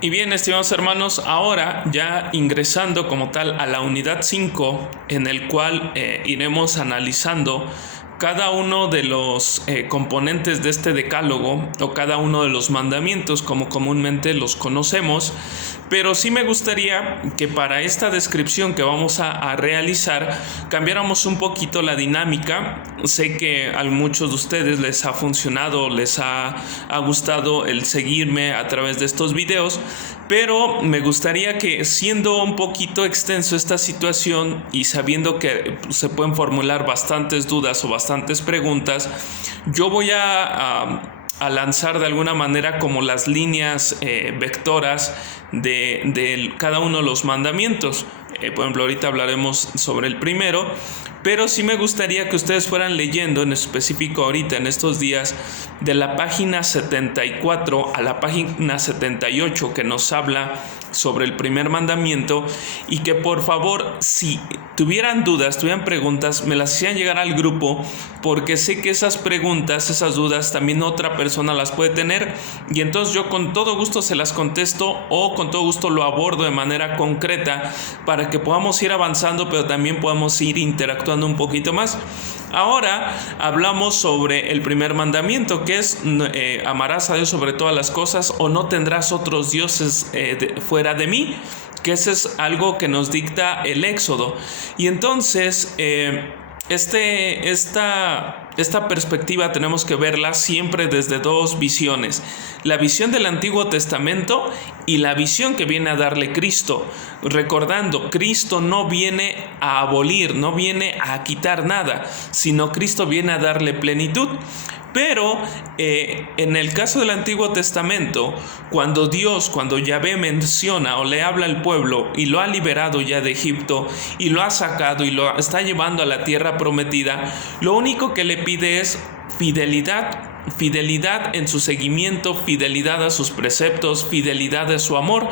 Y bien, estimados hermanos, ahora ya ingresando como tal a la unidad 5, en el cual iremos analizando cada uno de los componentes de este decálogo o cada uno de los mandamientos como comúnmente los conocemos. Pero sí me gustaría que para esta descripción que vamos a realizar cambiáramos un poquito la dinámica. Sé que a muchos de ustedes les ha funcionado, les ha gustado el seguirme a través de estos videos, pero me gustaría que, siendo un poquito extenso esta situación y sabiendo que se pueden formular bastantes dudas o bastantes preguntas, yo voy a lanzar de alguna manera como las líneas vectoras de cada uno de los mandamientos. Por ejemplo, ahorita hablaremos sobre el primero, pero sí me gustaría que ustedes fueran leyendo en específico ahorita en estos días de la página 74 a la página 78 que nos habla sobre el primer mandamiento, y que por favor, si tuvieran dudas, tuvieran preguntas, me las hicieran llegar al grupo, porque sé que esas preguntas, esas dudas también otra persona las puede tener, y entonces yo con todo gusto se las contesto o con todo gusto lo abordo de manera concreta para que podamos ir avanzando, pero también podamos ir interactuando un poquito más. Ahora hablamos sobre el primer mandamiento, que es amarás a Dios sobre todas las cosas o no tendrás otros dioses fuera de mí, que ese es algo que nos dicta el Éxodo. Y entonces esta perspectiva tenemos que verla siempre desde dos visiones: la visión del Antiguo Testamento y la visión que viene a darle Cristo. Recordando, Cristo no viene a abolir, no viene a quitar nada, sino Cristo viene a darle plenitud. Pero en el caso del Antiguo Testamento, cuando Yahvé menciona o le habla al pueblo y lo ha liberado ya de Egipto y lo ha sacado y lo está llevando a la tierra prometida, lo único que le pide es fidelidad en su seguimiento, fidelidad a sus preceptos, fidelidad a su amor.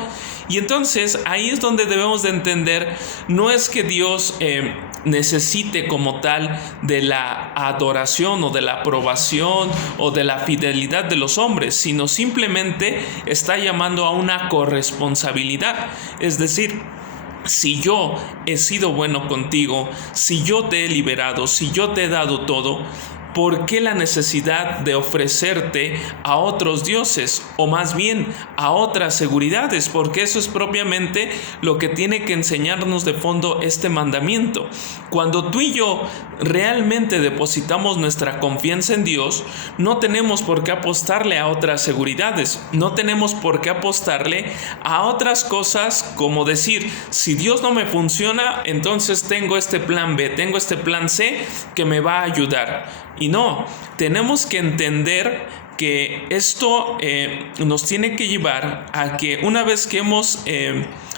Y entonces ahí es donde debemos de entender, no es que Dios necesite como tal de la adoración o de la aprobación o de la fidelidad de los hombres, sino simplemente está llamando a una corresponsabilidad. Es decir, si yo he sido bueno contigo, si yo te he liberado, si yo te he dado todo, ¿por qué la necesidad de ofrecerte a otros dioses, o más bien a otras seguridades? Porque eso es propiamente lo que tiene que enseñarnos de fondo este mandamiento. Cuando tú y yo realmente depositamos nuestra confianza en Dios, no tenemos por qué apostarle a otras seguridades, no tenemos por qué apostarle a otras cosas, como decir, si Dios no me funciona, entonces tengo este plan B, tengo este plan C que me va a ayudar. Y no, tenemos que entender que esto nos tiene que llevar a que una vez que hemos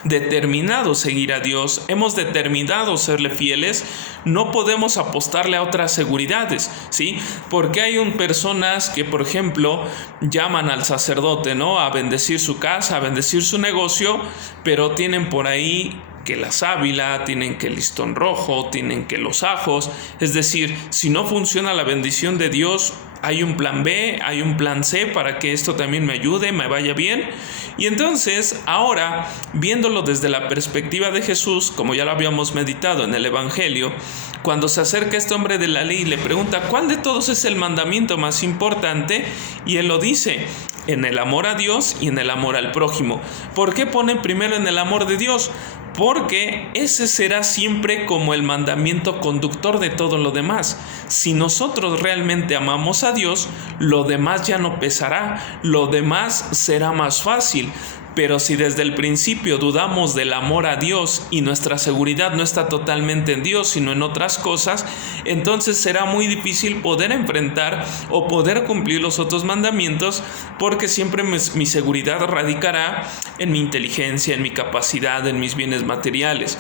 determinado seguir a Dios, hemos determinado serle fieles, no podemos apostarle a otras seguridades, ¿sí? Porque hay personas que, por ejemplo, llaman al sacerdote, ¿no?, a bendecir su casa, a bendecir su negocio, pero tienen por ahí que la sábila, tienen que el listón rojo, tienen que los ajos. Es decir, si no funciona la bendición de Dios, hay un plan B, hay un plan C para que esto también me ayude, me vaya bien. Y entonces, ahora, viéndolo desde la perspectiva de Jesús, como ya lo habíamos meditado en el Evangelio, cuando se acerca este hombre de la ley y le pregunta ¿cuál de todos es el mandamiento más importante? Y él lo dice: en el amor a Dios y en el amor al prójimo. ¿Por qué ponen primero en el amor de Dios? Porque ese será siempre como el mandamiento conductor de todo lo demás. Si nosotros realmente amamos a Dios, lo demás ya no pesará, lo demás será más fácil. Pero si desde el principio dudamos del amor a Dios y nuestra seguridad no está totalmente en Dios, sino en otras cosas, entonces será muy difícil poder enfrentar o poder cumplir los otros mandamientos, porque siempre mi seguridad radicará en mi inteligencia, en mi capacidad, en mis bienes materiales.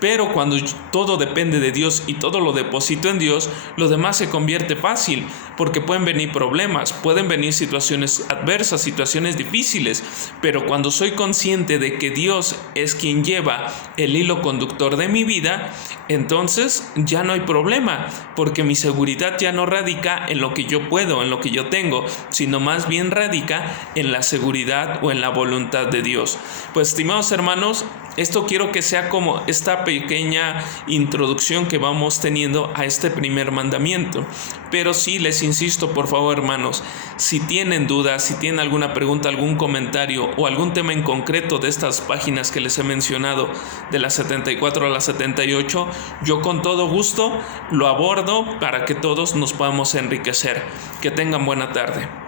Pero cuando todo depende de Dios y todo lo deposito en Dios, lo demás se convierte fácil, porque pueden venir problemas, pueden venir situaciones adversas, situaciones difíciles, pero cuando soy consciente de que Dios es quien lleva el hilo conductor de mi vida, entonces ya no hay problema, porque mi seguridad ya no radica en lo que yo puedo, en lo que yo tengo, sino más bien radica en la seguridad o en la voluntad de Dios. Pues, estimados hermanos, esto quiero que sea como esta pequeña introducción que vamos teniendo a este primer mandamiento. Pero sí, les insisto, por favor, hermanos, si tienen dudas, si tienen alguna pregunta, algún comentario o algún tema en concreto de estas páginas que les he mencionado, de las 74 a las 78, yo con todo gusto lo abordo para que todos nos podamos enriquecer. Que tengan buena tarde.